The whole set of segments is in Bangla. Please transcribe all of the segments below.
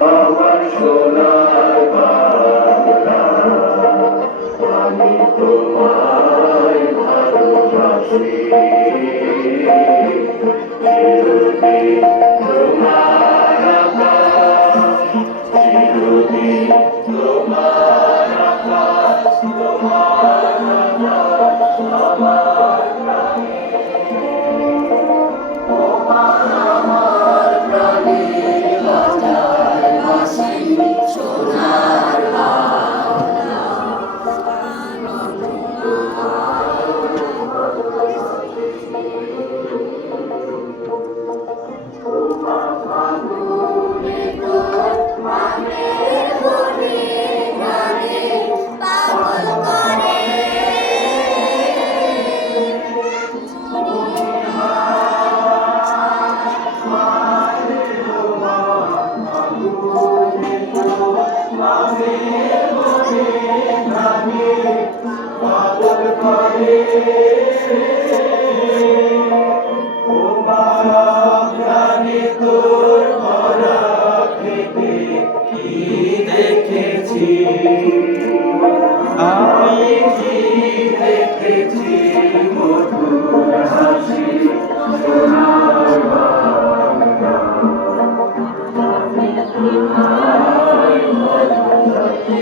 আমার সোনার বাংলা, আমি তোমায় ভালোবাসি। চিরদিন তোমার আকাশ, চিরদিন তোমার আকাশ, তোমার আকাশ আমার প্রাণে। তোমার আমার প্রাণে বাজায় বাঁশি সোনার বাংলা। আমি কি দেখেছি মধুর হাসি সোনার বাংলা। আমি তোমায় ভালোবাসি।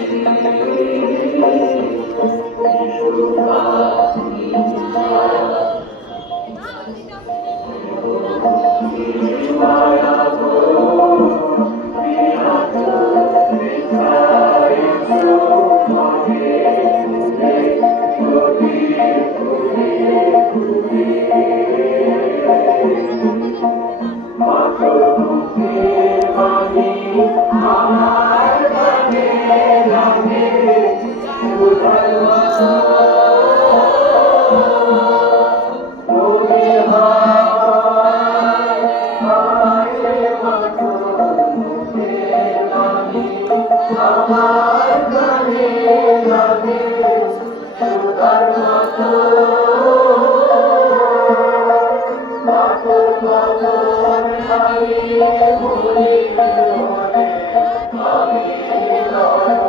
মায়া গো প্রিয়া গো বিদায় তোমাকে ঘুরে ঘুরে ঘুরে মাতৃভূমির বাণী আমার গানে গানে আমার গানে গানে সুতার মতো বাঁকুর মতন হারিয়ে ঘুরে ঘুরে আমি লড়ব।